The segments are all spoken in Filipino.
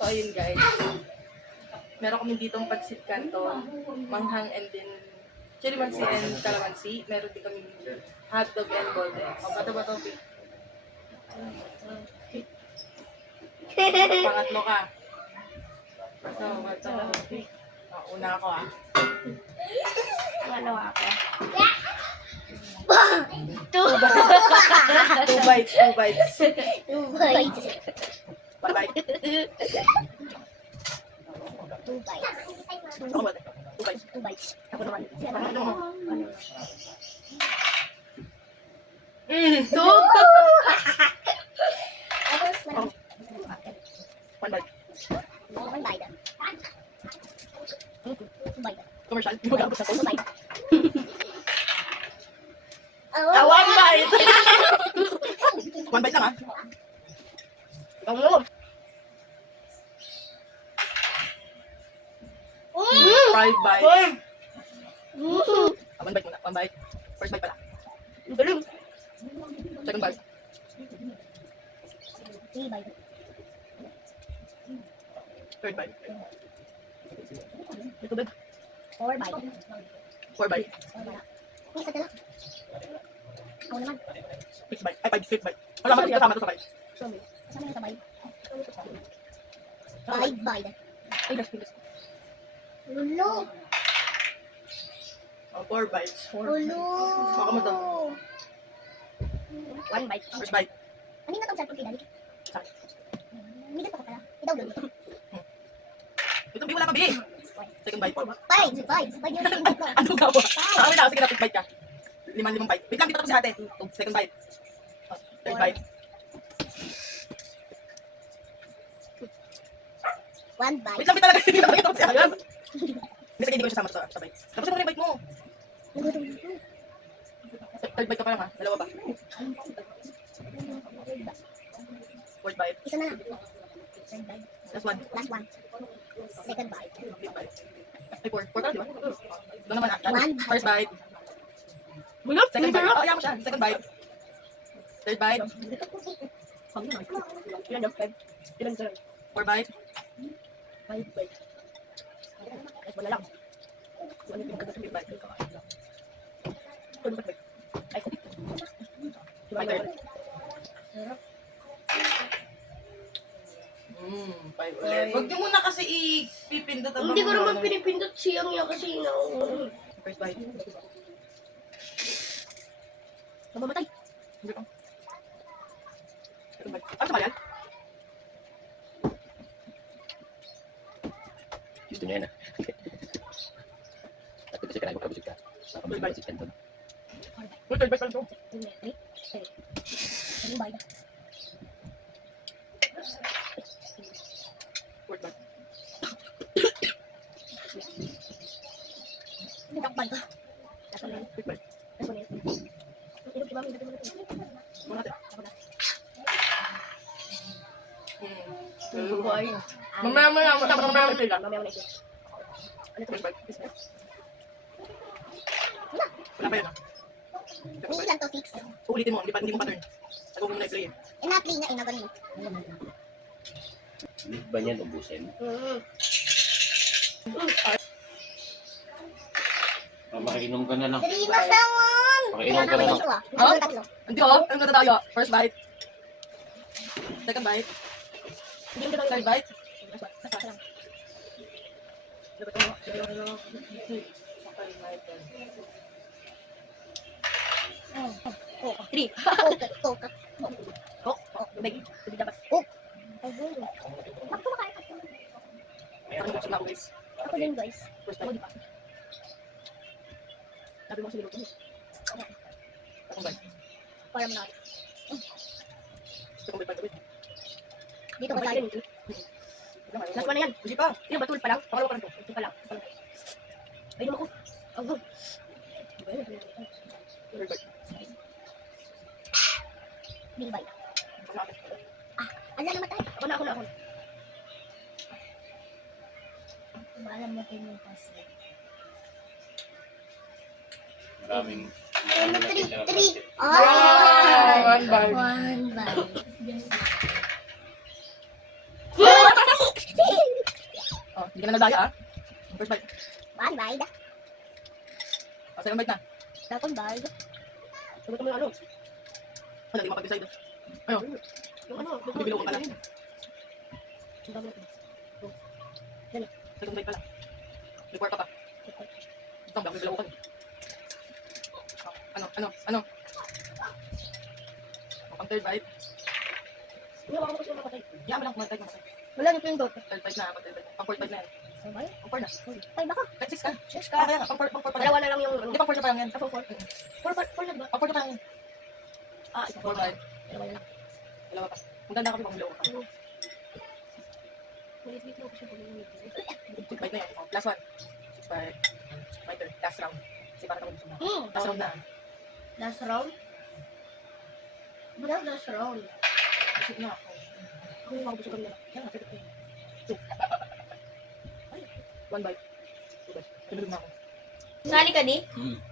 So, ayun guys. Meron kami ditong pansit canton, manghang, and then chilimansi and calamansi. Meron din kami hotdog and golden. O, bato-bato. Pangatlo ka. Bato. O, una ako ah. Pangalawa ako. Two bites. Two bites. One bite. Two bites. Ako ba? Two bites. Two bites. Ako naman. Ano mo? Two. One bite. One bite. Two bite. Commercial. Di ba gabos na to? Two bite. One bite! One bite lang ah. Ano? Five bites. One bite muna. One bite. First bite pala. Galing. Second bite. Three bite. Third bite. Ito ba? Four bite. Four bite. May isa dala. Ako naman. Six bite. Ay, fifth bite. Wala ka kasama to sa bite. Kasama yung sabay. Five bite. Ay, that's good. Ulo. Oh, four bites. Ulo. Baka mo to. One bite. First bite. Ano na itong cellphone kay Daddy? Hindi ka pa pala. I-download mo. Ito, wala ka, Bi. Second bite. Five. Five yung second bite mo. Anong gawa? Kami na, sige na, fifth bite ka. Limang bite. Wait lang, dito tapos si ate. Second bite. Third bite. One bite. Wait lang, talaga. Hindi na tapos si ate. Hindi, sige, hindi ko siya sama sa bite. Tapos mo na yung bite mo. Nagutom na. Third bite ka pa lang ha. Dalawa pa. Fourth bite. Isa na lang. Third bite. Last one. Last one. Second bite. Fifth bite. Ay, four. Four ka, di ba? Doon naman ah. One. First bite. Second bite. Oh, ayaw mo siya. Second bite. Third bite. Ilan daw? Five. Ilan daw? Four bite. Five bite. Ay, wala lang. Fifth bite. Ay, My third. Five ulit. Huwag niyo muna kasi ipipindot ang hindi ko mga naman ano. pinipindot siyang niya kasi First bite. namamatay. Hindi ko. Second bite. Ano sa yan? Gusto niya yan ah. At kasi kailangan ko kabusig ka. Nakabusig ka doon. Third bite pa lang ito. Ano ba ito? Fourth bite. Takpan ka. Last one na yun. Fifth bite. Last one na yun. Ito, diba? May dati mo na ito. Muna natin. Ako na. Buhay. Mamaya sila. Mamaya mo na ito. Ano ito? First bite. Wala. Wala pa yun ah. May ilan to? Six. Uulitin mo, hindi mo pa turn. Ako mo muna i-play eh. Na-play na. Inagaling mo. Need ba niyan ubusin? Makiinom ka na lang. Dali na naman! Makiinom ka na lang. Ito ah. Tatlo. Hindi oh, ano na tayo? First bite. Second bite. Hindi mo Third bite. Last one. Oh, three. Coke. Tubig dapat. Oh. Ay, gulo. Ako kumakain ka. Ako din, guys. First Ako, bite. di ba? Sabi mo sa niluto mo. Second bite. Para mo na. Second bite pa gawin. Dito ka tayo. Last one na yan. Hindi pa. Ino ba, tool pa lang? Pangalawa pa lang to. Ito pa lang. Ay, naman ko. Oh, Third bite. big bite. Malapit. Ano naman tayo? Ako na. Maalam mo tayo yung pasok. Maraming Three. One bite. One bite. Hindi ka na nadaya, ah. First bite. One bite. O, second bite na. Second bite. Sabi ko mo yung ano. Wala, di mapag-decide. Ayun, Yung ano. bibilaw ka pala. Ang dami natin. Second bite pala. May kwarta pa. Ito, bibilaw ka. Ano? Ang third bite. Hindi ako makapagod yung makatay. Yan mo lang, kumatay. Wala na yung dot. Third bite na, third bite. Pang fourth bite na yan. Ano ba yun? Pang four na. Five ako. Kahit six ka. Six Ah, ka. kaya nga, pang four pa lang. Dalawa na lang yung ano. Hindi, pang four na pa lang yan. Four na ba? Pang four na pa lang yan. Ah, ito. Four bite. Dalawa na lang. Dalawa pa. Ang ganda kami pang bilaw ka. Malit-lit mo kasi pag Six bite na yan. Oh, last one. Six bite. Bite. Last round. Kasi para ako gusto na. Last round na. Last round? Wala last round. Isip na ako. Ako yung makapagod kanina. Yan nga, sige. Two. Ay, one bite. Two bite. Pinulog na ako. Sali ka di?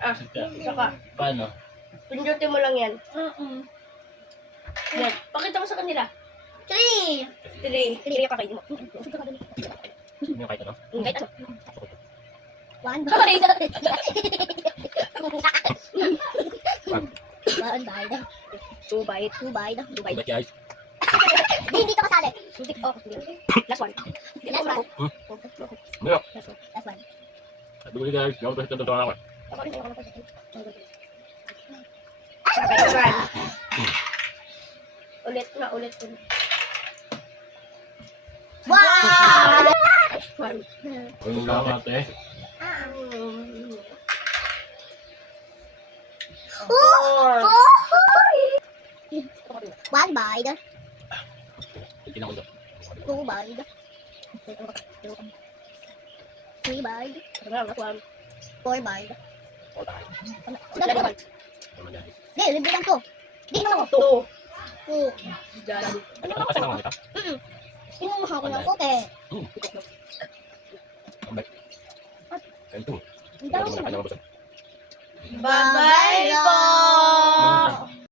Ah, Saka. paano? Pindutin mo lang yan. Yan. Pakita mo sa kanila. Three. Three yung kakainin mo. Hindi kahit ano? Kahit ano. One bite. One bite. Two bite. Two bite. Two bite. Ba't guys? Hindi dito kasali. Oh, last one. Last one. Hindi. Last one. Sabi ko guys, gawin ko sa totoo ako. Ako rin, ako rin. Second one. Ulit. Wow! One. Ano lang ate? Four. One bite. Tingnan ko ito. Two bite. Three bite. Last one. Four bite. Last one. Ano guys? Hindi, libre lang to. Dito. Two. Two. Ano kasi naman ito? Inuha ko ng kote. Ito. Ang dami Ito na. na. Bye-bye po!